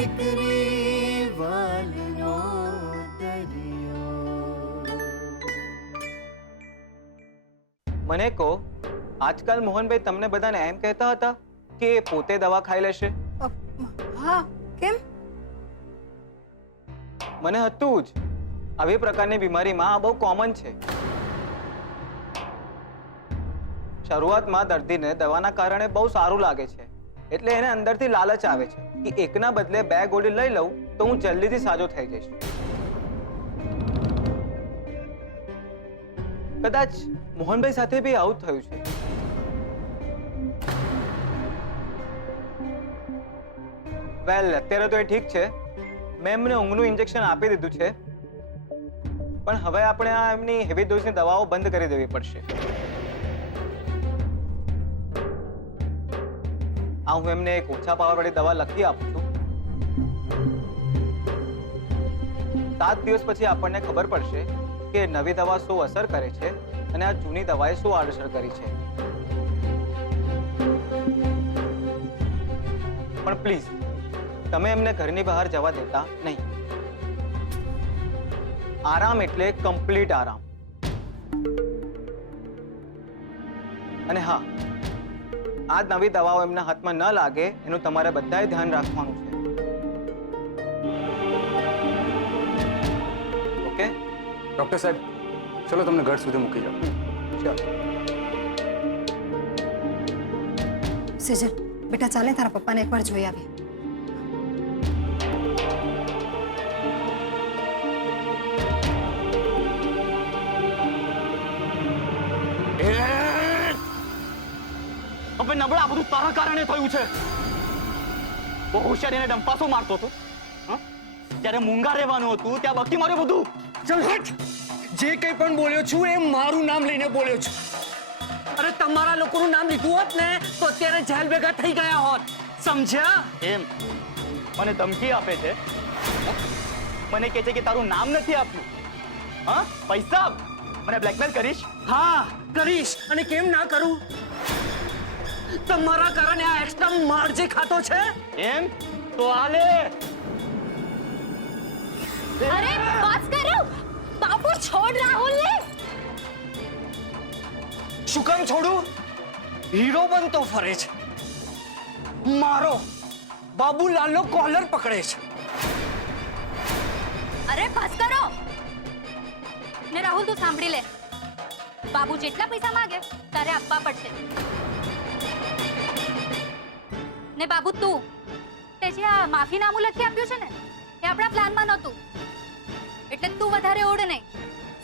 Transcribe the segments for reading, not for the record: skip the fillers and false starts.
દીકરી વાલનો દરિયો। મને કહો, આજકાલ મોહનભાઈ તમને બધાને એમ કહેતા હતા કે પોતે દવા ખાઈ લેશે? હા, કેમ? મને હતું જ, આવી પ્રકારની બીમારીમાં આ બહુ કોમન છે। શરૂઆતમાં દર્દીને દવાના કારણે બહુ સારું લાગે છે, એટલે એને અંદરથી લાલચ આવે છે કે એકના બદલે 2 ગોળી લઈ લઉં તો હું જલ્દીથી સાજો થઈ જઈશ। કદાચ મોહનભાઈ સાથે બી આવું થયું છે। વેલ, અત્યારે તો એ ઠીક છે, મેં એમને ઊંઘનું ઇન્જેક્શન આપી દીધું છે, પણ હવે આપણે આ એમની હેવી ડોઝની દવાઓ બંધ કરી દેવી પડશે। આ હું એમને એક ઓછા પાવરવાળી દવા લખી આપું છું। 7 દિવસ પછી આપણને ખબર પડશે કે નવી દવા શું અસર કરે છે અને આ જૂની દવાએ શું આડઅસર કરી છે। પણ પ્લીઝ, તમે એમને ઘરની બહાર જવા દેતા નહીં। આરામ એટલે કમ્પ્લીટ આરામ। અને હા, આ નવી દવાઓ એમના હાથમાં ન લાગે એનું તમારે બધાએ ધ્યાન રાખવાનું છે। ઓકે ડોક્ટર સાહેબ, ચલો તમને ઘર સુધી મૂકી જાઉં। ચાલો। સેજલ, બેટા ચાલે તારા પપ્પાને એકવાર જોઈ આવીએ। હવે નબળા, બધું તારા કારણે થયું છે। બહુ હોશિયાર એને ડંપાસો મારતો હતો, જ્યારે મૂંગા રહેવાનું હતું ત્યાં બકી માર્યો બધું। ચલ હટ! જે કંઈ પણ બોલ્યો છું એ મારું નામ લઈને બોલ્યો છું। અરે તમારા લોકોનું નામ લીધું હોત ને તો અત્યારે જેલ ભેગા થઈ ગયા હોત, સમજ્યા? એમ મને ધમકી આપે છે, મને કહે છે કે તારું નામ નથી આપ્યું। હા, પૈસા આપ, મને બ્લેકમેલ કરીશ? હા, કરીશ। અને કેમ ના કરું? તમારા કારણે આ એક્સ્ટ્રા માર જે ખાતો છે। એમ તો આલે। अरे बस करो बाबू, छोड़ राहुल ने। શું કામ છોડું? હીરો બનતો ફરે છે, મારો બાબુલાલનો કોલર પકડે છે। अरे बस करो ने राहुल, तू सांभળી લે, બાબુ જેટલા પૈસા માંગે તારે આપવા પડશે। ને બાબુ, તું તે જે આ માફીનામું લખી આપ્યું છે ને એ આપણા પ્લાનમાં નહોતું, એટલે તું વધારે ઉડ નહીં,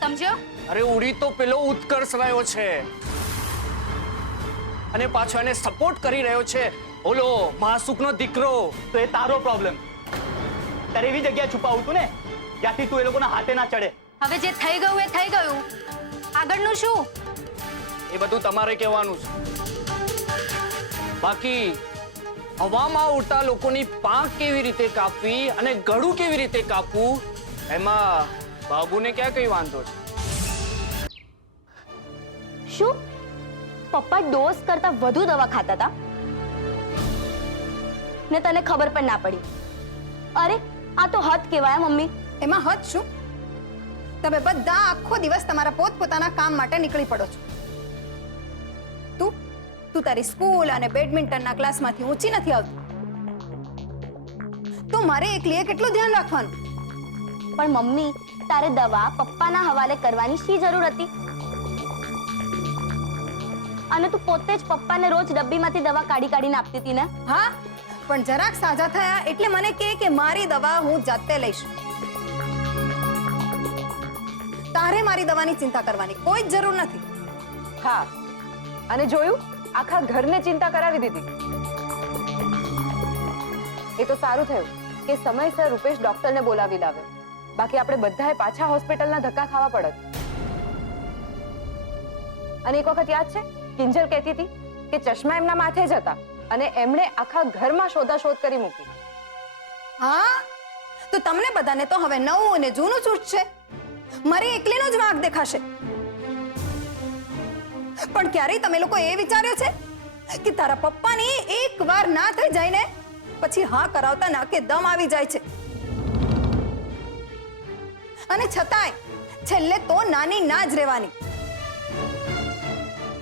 સમજ્યો? અરે ઉડી તો પેલો ઉત્કર્ષ રહ્યો છે, અને પાછો એને સપોર્ટ કરી રહ્યો છે ઓલો માસુકનો દીકરો। તો એ તારો પ્રોબ્લેમ। તારે એવી જગ્યાએ છુપાવું તું ને જ્યાંથી તું એ લોકોના હાથે ના ચડે। હવે જે થઈ ગયું એ થઈ ગયું, આગળનું શું? એ બધું તમારે કહેવાનું છે। બાકી હવામાં ઉડતા લોકોની પાંખ કેવી રીતે કાપવી અને ગળું કેવી રીતે કાપવું, એમાં બાબુને ક્યાં કઈ વાંધો છે? શું પપ્પા ડોઝ કરતા વધુ દવા ખાતા હતા ને તને ખબર પણ ના પડી? અરે આ તો હદ કહેવાય મમ્મી। એમાં હદ શું? તમે બધા આખો દિવસ તમારા પોતપોતાના કામ માટે નીકળી પડો છો। તું તારી સ્કૂલ અને બેડમિન્ટનના ક્લાસમાંથી ઊંચી નથી આવતી, તો મારે એકલીએ કેટલું ધ્યાન રાખવાનું? પણ મમ્મી, તારે દવા પપ્પાના હવાલે કરવાની શી જરૂર હતી? અને તું પોતે જ પપ્પાને રોજ ડબ્બીમાંથી દવા કાઢી કાઢીને આપતી હતી ને? હા, પણ જરાક સાજા થયા એટલે મને કહે કે મારી દવા હું જાતે લઈશ। તારે મારી દવાની ચિંતા કરવાની કોઈ જ જરૂર નથી। હા, અને જોયું, આખા ઘરને ચિંતા કરાવી દીધી। એ તો સારું થયું કે સમયસર રૂપેશ ડોક્ટરને બોલાવી લાવ્યો, બાકી આપણે બધાએ પાછા હોસ્પિટલના ધક્કા ખાવા પડત। અને એક વખત યાદ છે, કિંજલ કહેતી હતી કે ચશ્મા એમના માથે જ હતા અને એમણે આખા ઘરમાં શોધાશોધ કરી મૂકી। હા, તો તમને બધાને તો હવે નવું અને જૂનું છૂટશે, મારી એકલીનો જ વાંક દેખાશે। પણ ક્યારેય તમે લોકો એ વિચાર્યો છે કે તારા પપ્પાની એક વાર ના થઈ જાય ને પછી હા કરાવતા નાકે દમ આવી જાય છે. અને છતાંય છેલ્લે તો નાની ના જ રહેવાની.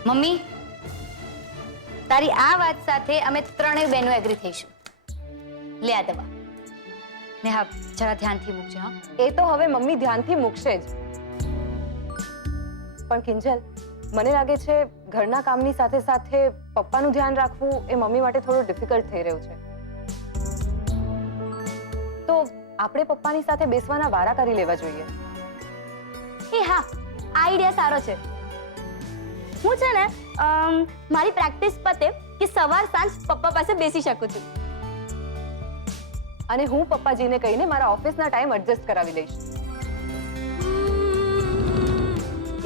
મમ્મી, તારી આ વાત સાથે અમે ત્રણેય બહેનો એગ્રી થઈશું. લે આ દવા. ને હા, જરા ધ્યાનથી મૂકજો. હા, એ તો હવે મમ્મી ધ્યાનથી મૂકશે જ. પણ કિંજલ, મને લાગે છે ઘરના કામની સાથે સાથે પપ્પાનું ધ્યાન રાખવું એ મમ્મી માટે થોડું ડિફિકલ્ટ થઈ રહ્યું છે. તો આપણે પપ્પાની સાથે બેસવાના વારા કરી લેવા જોઈએ. એ હા, આ આઈડિયા સારો છે. હું છે ને મારી પ્રેક્ટિસ પતે કે સવાર સાંજ પપ્પા પાસે બેસી શકું છું. અને હું પપ્પાજીને કહીને મારા ઓફિસના ટાઈમ એડજસ્ટ કરાવી લઈશ.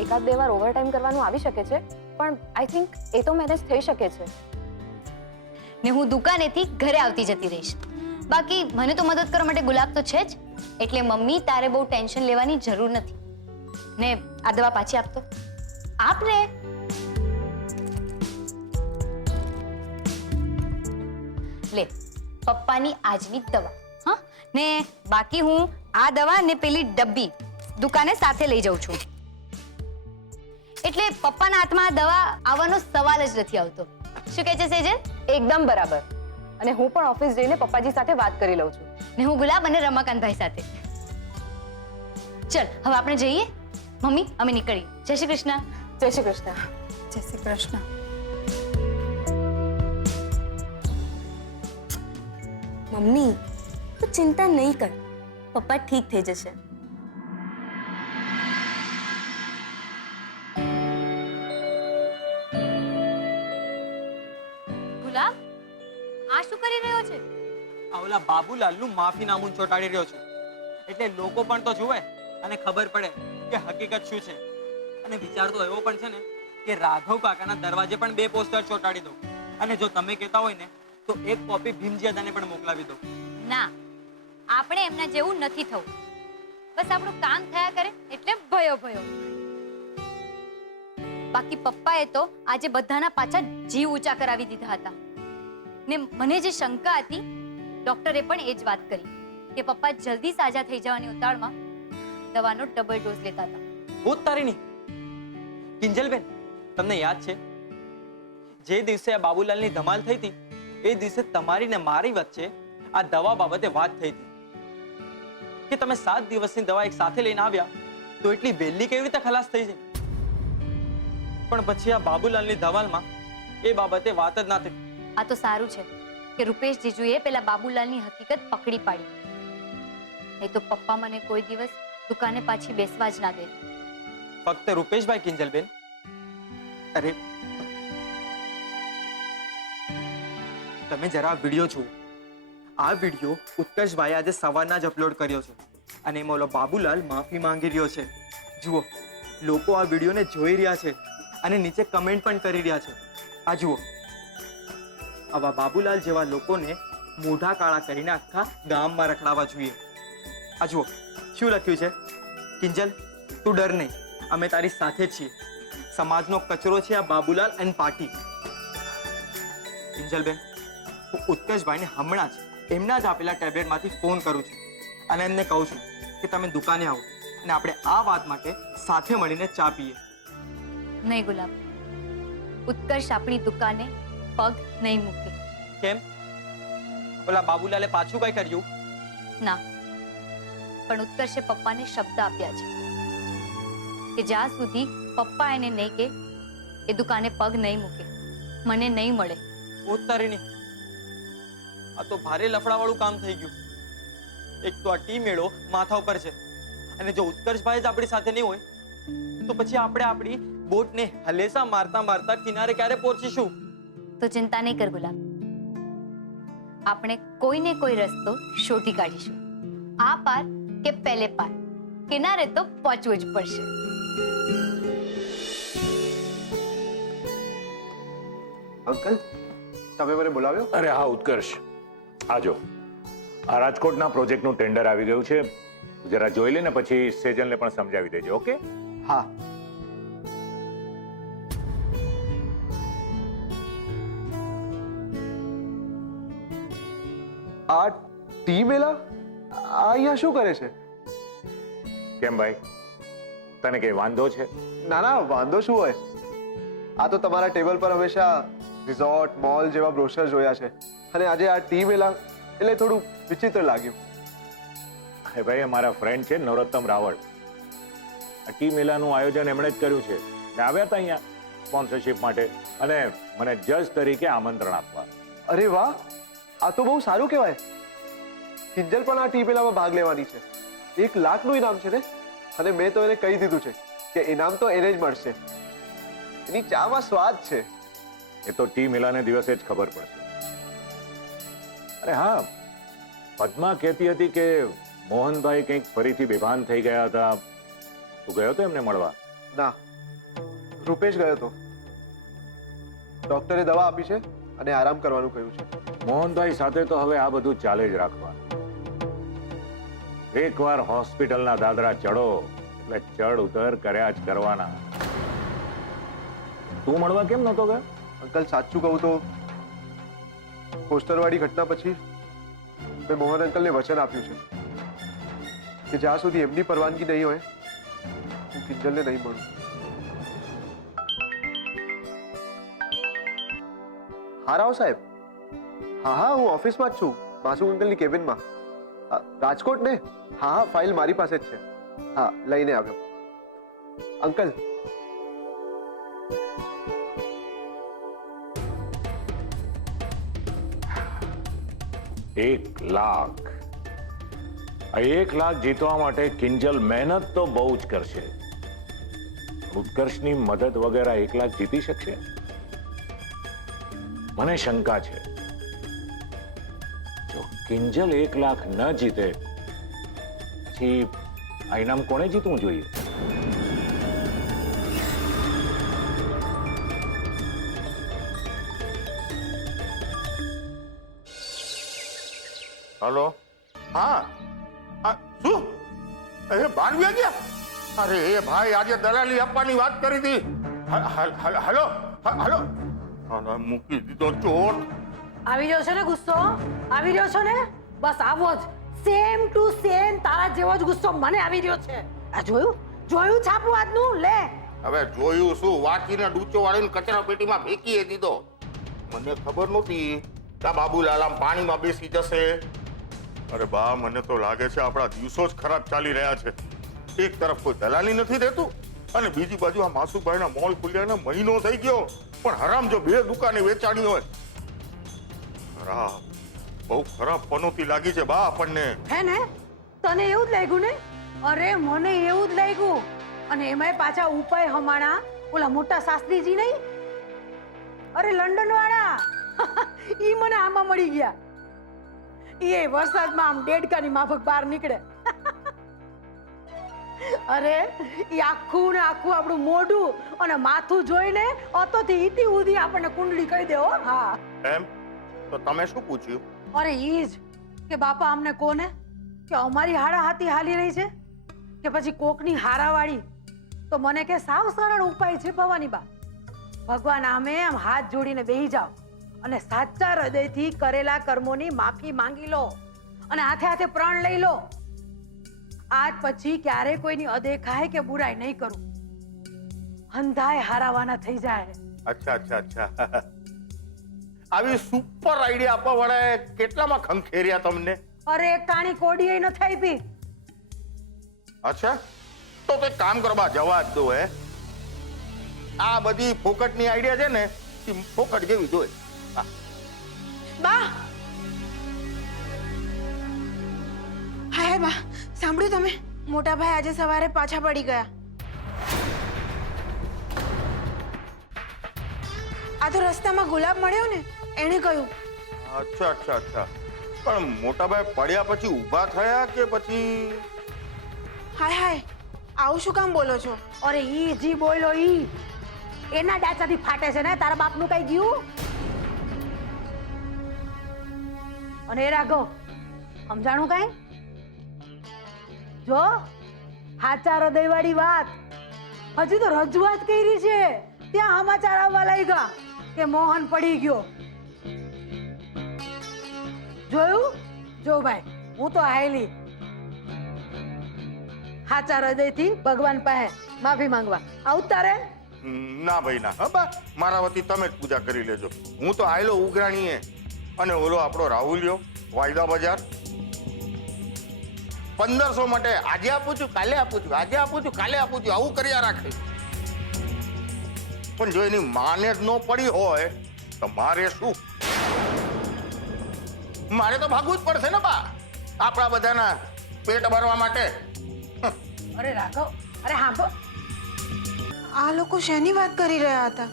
એકાદ બે વાર ઓવરટાઈમ કરવાનું આવી શકે છે, પણ આઈ થિંક એ તો મેનેજ થઈ શકે છે. ને હું દુકાનેથી ઘરે આવતી જતી રહીશ. બાકી મને તો મદદ કરવા માટે ગુલાબ તો છે જ. એટલે મમ્મી, તારે બહુ ટેન્શન લેવાની જરૂર નથી. ને આ દવા પાછી આપતો. આપને. લે, પપ્પાની આજની દવા. હા, ને બાકી હું આ દવા ને પેલી ડબ્બી દુકાને સાથે લઈ જાઉં છું. એટલે પપ્પાના હાથમાં આ દવા આવવાનો સવાલ જ નથી આવતો. શું કહે છે સેજલ? એકદમ બરાબર. અને હું પણ ઓફિસ જઈને પપ્પાજી સાથે વાત કરી લઉં છું. ને હું ગુલાબ અને રમાકાંતભાઈ સાથે. ચલ, હવે આપણે જઈએ. મમ્મી, અમે નીકળી. જય શ્રી કૃષ્ણ. જય શ્રી કૃષ્ણ. જય શ્રી કૃષ્ણ. મમ્મી, તું ચિંતા નહીં કર. પપ્પા ઠીક થઈ જશે. ગુલાબ, આ શું કરી રહ્યો છે? આ ઓલા બાબુલાલનું માફીનામું ચોંટાડી રહ્યો છું, એટલે લોકો પણ તો જુએ અને ખબર પડે કે હકીકત શું છે. અને વિચાર તો એવો પણ છે ને કે રાઘવ કાકાના દરવાજે પણ 2 પોસ્ટર ચોંટાડી દો, અને જો તમે કહેતા હોય ને તો એક કોપી ભીમજી દાદાને પણ મોકલાવી દો. ના, આપણે એમના જેવું નથી થવું. બસ આપણું કામ થયા કરે એટલે ભયો ભયો. બાકી પપ્પાએ તો આજે બધાના પાછા જીવ ઊંચા કરાવી દીધા હતા. ને મને જે શંકા હતી, ડોક્ટરે પણ એ જ વાત કરી કે પપ્પા જલ્દી સાજા થઈ જવાની ઉતાવળમાં દવાનો ડબલ ડોઝ લેતા હતા. ભૂત તારીની કિંજલબેન, તમને યાદ છે જે દિવસે આ બાબુલાલની ધમાલ થઈ હતી એ દિવસે તમારી ને મારી વચ્ચે આ દવા બાબતે વાત થઈ હતી કે તમે 7 દિવસની દવા એક સાથે લઈને આવ્યા તો એટલી વહેલી કેવી રીતે ખલાસ થઈ જાય. પણ પછી આ બાબુલાલની ધમાલમાં એ બાબતે વાત જ ના થઈ. આ તો સારું છે કે રૂપેશ જીજુએ પેલા બાબુલાલની હકીકત પકડી પાડી. નહીં તો પપ્પા મને કોઈ દિવસ દુકાને પાછી બેસવા જ ના દે. ફક્ત રૂપેશભાઈ કિંજલબેન, અરે તમે જરા વિડીયો જુઓ. આ વિડીયો ઉત્કર્ષભાઈ આજે સવારના જ અપલોડ કર્યો છે અને એમાં ઓલો બાબુલાલ માફી માંગી રહ્યો છે. જુઓ, લોકો આ વિડીયોને જોઈ રહ્યા છે અને નીચે કમેન્ટ પણ કરી રહ્યા છે. આ જુઓ, આવા બાબુલાલ જેવા લોકોને મોઢા કાળા કરીને આખા ગામમાં રખડાવવા જોઈએ. આ જુઓ શું લખ્યું છે, કિંજલ તું ડર નહીં, અમે તારી સાથે જ છીએ. સમાજનો કચરો છે આ બાબુલાલ અને પાર્ટી. કિંજલબેન, હું ઉત્કર્ષભાઈને હમણાં જ એમના જ આપેલા ટેબ્લેટમાંથી ફોન કરું છું અને એમને કહું છું કે તમે દુકાને આવો અને આપણે આ વાત માટે સાથે મળીને ચા પીએ. નહીં ગુલાબ, ઉત્કર્ષ આપણી દુકાને પગ નહીં મૂકે. કેમ? ઓલા બાબુલાલે પાછું કઈ કર્યું? ના, પણ ઉત્કર્ષે પપ્પાને શબ્દ આપ્યા છે કે જ્યાં સુધી પપ્પા એને નહીં કે એ દુકાને પગ નહીં મૂકે, મને નહીં મળે. ઉતારીની આ તો ભારે લફડાવાળું કામ થઈ ગયું. એક તો આ ટી મેળો માથા ઉપર છે અને જો ઉત્કર્ષભાઈ જ આપણી સાથે નહીં હોય તો પછી આપણે આપણી બોટને હલેસા મારતા મારતા કિનારે ક્યારે પહોંચીશું? તો ચિંતા નહીં કર ગુલાબ, આપણે કોઈને કોઈ રસ્તો શોધી કાઢીશું. આ પાર કે પહેલે પાર, કિનારે તો પહોંચવું જ પડશે. અંકલ, તમે મને બોલાવ્યો? અરે હા ઉત્કર્ષ, આજો. આ રાજકોટના પ્રોજેક્ટનું ટેન્ડર આવી ગયું છે. જરા જોઈ લે ને પછી સેજલને પણ સમજાવી દેજો. ઓકે? હા. આ ટી મેલા આ અહીંયા શું કરે છે? કેમ ભાઈ, તને કઈ વાંધો છે? ના ના, વાંધો શું હોય? આ તો તમારા ટેબલ પર હંમેશા રિઝોર્ટ મોલ જેવા બ્રોશર જોયા છે, અને આજે આ ટી મેલા એટલે થોડું વિચિત્ર લાગ્યું. અરે ભાઈ, અમારા ફ્રેન્ડ છે નરોત્તમ રાવળ, આ ટી મેલાનું આયોજન એમણે જ કર્યું છે. ને આવ્યા હતા અહીંયા સ્પોન્સરશિપ માટે અને મને જજ તરીકે આમંત્રણ આપવા. અરે વાહ, આ તો બહુ સારું કહેવાય. કિંજલ પણ આ ટી મેલામાં ભાગ લેવાની છે. 1 લાખનું ઇનામ છે ને, અને મેં તો એને કહી દીધું છે કે ઇનામ તો એને જ મળશે. એની ચામાં સ્વાદ છે. એ તો ટી મેલાને દિવસે જ ખબર પડશે. અરે હા, પદ્મા કહેતી હતી કે મોહનભાઈ કંઈક ફરીથી બેભાન થઈ ગયા હતા. તું ગયો તો એમને મળવા? ના, રૂપેશ ગયો તો. ડોક્ટરે દવા આપી છે અને આરામ કરવાનું કહ્યું છે. મોહનભાઈ સાથે તો હવે આ બધું ચાલે જ રાખવાનું. એકવાર હોસ્પિટલના દાદરા ચડો એટલે ચડ ઉતર કર્યા જ કરવાના. તું મળવા કેમ નહોતો ગયો? અંકલ, સાચું કહું તો પોસ્ટરવાળી ઘટના પછી મેં મોહન અંકલને વચન આપ્યું છે કે જ્યાં સુધી એમની પરવાનગી નહીં હોય હું કિંજલને નહીં મળું. હા રાવ સાહેબ, હા, હું ઓફિસમાં જ છું, માસુમ અંકલની કેબિનમાં. રાજકોટ ને? હા, ફાઇલ મારી પાસે જ છે. હા, લઈને આવ્યો. અંકલ, $1 લાખ. આ 1 લાખ જીતવા માટે કિંજલ મહેનત તો બહુ જ કરશે. ઉત્કર્ષની મદદ વગર 1 લાખ જીતી શકશે? મને શંકા છે. જો કિંજલ 1 લાખ ન જીતે પછી આ ઇનામ કોણે જીતવું જોઈએ? હલો, હા, શું? એ બહાર ગયા? અરે એ ભાઈ, આજે દલાલી આપવાની વાત કરી હતી. હલો, મૂકી દીધો ચોટ. આવી રહ્યો છે ને ગુસ્સો? આવી રહ્યો છો ને? બસ આવો જ, સેમ ટુ સેમ તારા જેવો જ ગુસ્સો મને આવી રહ્યો છે. આ જોયું છાપું આજનું? લે હવે જોયું શું? વાંચીને ડૂચો વાળીને કચરા પેટીમાં ફેંકી દીધો. મને ખબર નહોતી કે બાબુલાલ આમ પાણીમાં બેસી જશે. અરે બા, મને તો લાગે છે આપણા દિવસો જ ખરાબ ચાલી રહ્યા છે. એક તરફ કોઈ દલાલી નથી દેતું અને બીજી બાજુ આ માસુભાઈના મોલ ખુલ્યાને મહિનો થઈ ગયો, પણ હરામ જો 2 દુકાને વેચાણી હોય. ખરાબ, બહુ ખરાબ પનોતી લાગી છે બા આપણને. હે ને? તને એવું જ લાગ્યું ને? અરે મને એવું જ લાગ્યું. અને એમાંય પાછા ઉપાય હમાણા ઓલા મોટા શાસ્ત્રીજી નહીં, અરે લંડન વાળા, ઈ મને આમાં મળી ગયા. એ વરસાદમાં આમ ડેડકાની માફક બહાર નીકળે. અરે ઈ આખું ને આખું આપણું મોઢું અને માથું જોઈને અતોથી ઈતી ઉધી આપણને કુંડળી કહી દેવો. હા, એમ તો તમે શું પૂછ્યું? અરે ઈ જ કે બાપા અમને કોને કે અમારી હાડા હાથી હાલી રહી છે કે પછી કોકની હારાવાળી? તો મને કે સાવ સરળ ઉપાય છે ભવાની બા. ભગવાન આમે આમ હાથ જોડીને બેહી જાઓ અને સાચા હૃદયથી કરેલા કર્મોની માફી માંગી લો અને હાથે હાથે પ્રણ લઈ લો. આજ પછી ક્યારે કોઈની અદેખાય કે બુરાઈ નહીં કરું. અંધાય હારાવાના થઈ જાય. અચ્છા. આવી સુપર આઈડિયા આપવા વાળાએ કેટલામાં ખંખેર્યા તમને? અરે એક કાણી કોડીએ નથી આપી. અચ્છા, તો એક કામ કરો બા, જવા જ દો. આ બધી ફોકટની આઈડિયા છે ને, એ ફોકટ જેવી જોઈએ. બા, હાય બા, સાંભળ્યું તમે? મોટા ભાઈ આજે સવારે પાછા પડી ગયા. આ તો રસ્તામાં ગુલાબ મળ્યો ને, એણે કહ્યું. અચ્છા. પણ મોટાભાઈ પડ્યા પછી ઊભા થયા કે પછી? હાય, આવું શું કામ બોલો છો? અરે ઈ જી બોલો ઈ એના ડાચાથી ફાટે છે ને. તારા બાપનું કઈ ગયું? અને એ રાઘવ, સમજાણું કઈ? જો હાચા હૃદયવાળી વાત, હજી તો રજૂઆત કરી છે, ત્યાં સમાચાર આવવા લાગ્યા કે મોહન પડી ગયો. જોયું? જો ભાઈ, હું તો આયેલી સાચા હૃદયથી ભગવાન પાસે માફી માંગવા. આવતા રે. ના ભાઈ ના, હા બા, મારા વતી તમે જ પૂજા કરી લેજો. હું તો આયલો ઉઘરાણીએ, અને ઓલો આપણો રાહુલિયો વાયદા બજાર 1500 માટે આજે આપું છું, કાલે આપું છું, આજે આપું છું, કાલે આપું છું, આવું કર્યા રાખે. પણ જો એની માને જ ન પડી હોય તો મારે શું? મારે તો ભાગવું જ પડશે ને બા, આપણા બધાના પેટ ભરવા માટે. અરે રાઘવ, અરે હાંભો. આ લોકો શેની વાત કરી રહ્યા હતા?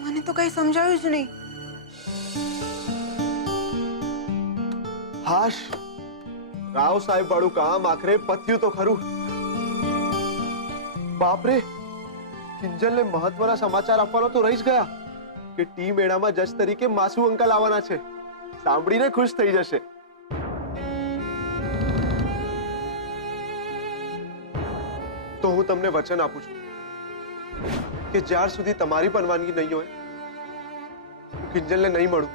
મને તો કઈ સમજાયું જ નહીં. હાશ, રાવ સાહેબ વાળું કામ આખરે પત્યું તો ખરું. બાપરે, કિંજલને મહત્વના સમાચાર આપવાનો તો રહી જ ગયા કે ટી મેળામાં જજ તરીકે માસુ અંકલ આવવાના છે. સાંભળીને ખુશ થઈ જશે. તો હું તમને વચન આપું છું કે જ્યાર સુધી તમારી પરવાનગી નહીં હોય હું કિંજલને નહીં મળું,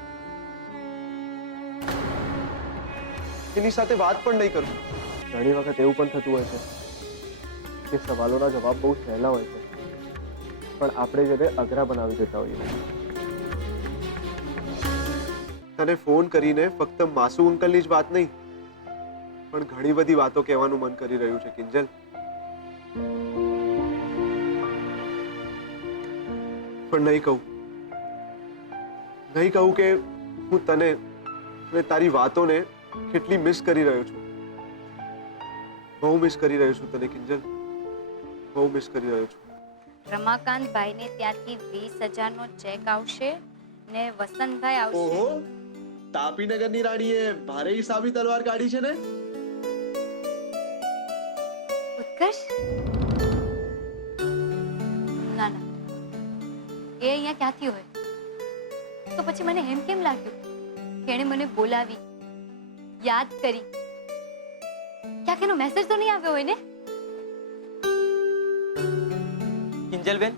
એની સાથે વાત પણ નહીં કરું. ઘણી વખત એવું પણ થતું હોય છે કે સવાલોના જવાબ બહુ સહેલા હોય છે, પણ આપણે જેને અઘરા બનાવી દેતા હોઈએ. તને ફોન કરીને ફક્ત માસુ અંકલની જ વાત નહીં, પણ ઘણી બધી વાતો કહેવાનું મન કરી રહ્યું છે કિંજલ. પણ નહીં કહું કે હું તને અને તારી વાતોને કેટલી મિસ કરી રહ્યો છું. બહુ મિસ કરી રહ્યો છું તને કિંજલ, બહુ મિસ કરી રહ્યો છું. રમાકાંતભાઈને ત્યાંથી 20,000 નો ચેક આવશે ને વસંતભાઈ આવશે. ઓહો, તાપીનગરની રાણીએ ભારે હિસાબી તલવાર કાઢી છે ને. ઉત્કર્ષ? ના ના, એ અહીંયા ક્યાંથી હોય? તો પછી મને એમ કેમ લાગ્યું કે એણે મને બોલાવી, યાદ કરી? ક્યાંક એનો મેસેજ તો નહીં આવ્યો હોય ને? કિંજલબેન,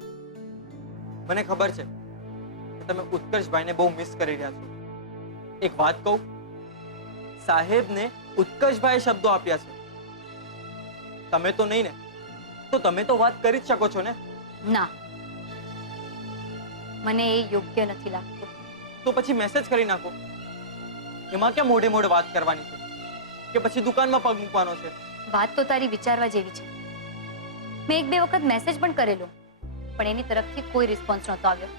મને ખબર છે કે તમે ઉત્કર્ષભાઈને બહુ મિસ કરી રહ્યા છો. એક વાત કહું, સાહેબને ઉત્કર્ષભાઈએ શબ્દો આપ્યા છે. તમે તો નહીં ને, તો તમે તો વાત કરી જ શકો છો ને. ના, મને એ યોગ્ય નથી લાગતું. તો પછી મેસેજ કરી નાખો. એમાં ક્યાં મોઢે મોઢે વાત કરવાની છે, કે પછી દુકાનમાં પગ મૂકવાનો છે? વાત તો તારી વિચારવા જેવી છે. મેં 1-2 વખત મેસેજ પણ કરેલો, પણ એની તરફથી કોઈ રિસ્પોન્સ નહોતો આવ્યો.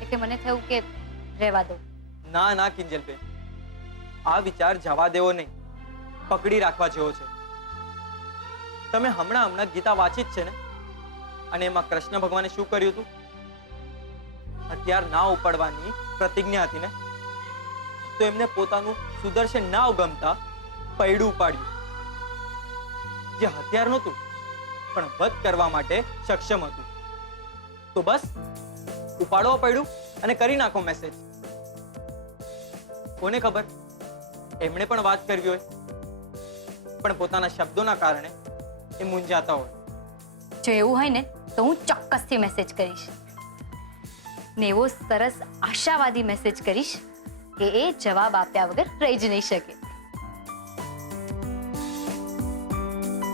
એટલે મને થયું કે રહેવા દો. ના ના કિંજલબેન, આ વિચાર જવા દેવો નહીં, પકડી રાખવા જેવો છે. તમે હમણાં ગીતા વાંચી જ છે ને, અને એમાં કૃષ્ણ ભગવાને શું કર્યું હતું? હથિયાર ના ઉપાડવાની પ્રતિજ્ઞા હતી ને, તો એમને પોતાનું સુદર્શન ના ગમતા પૈડું ઉપાડ્યું, જે હથિયાર નહોતું પણ વધ કરવા માટે સક્ષમ હતું. તો બસ ઉપાડો પૈડું અને કરી નાખો મેસેજ. કોને ખબર, એમણે પણ વાત કરવી હોય, પણ પોતાના શબ્દોના કારણે એ મૂંઝાતા હોય. જો એવું હોય ને તો હું ચોક્કસથી મેસેજ કરીશ, ને એવો સરસ આશાવાદી મેસેજ કરીશ કે એ જવાબ આપ્યા વગર રહી જ નહીં શકે.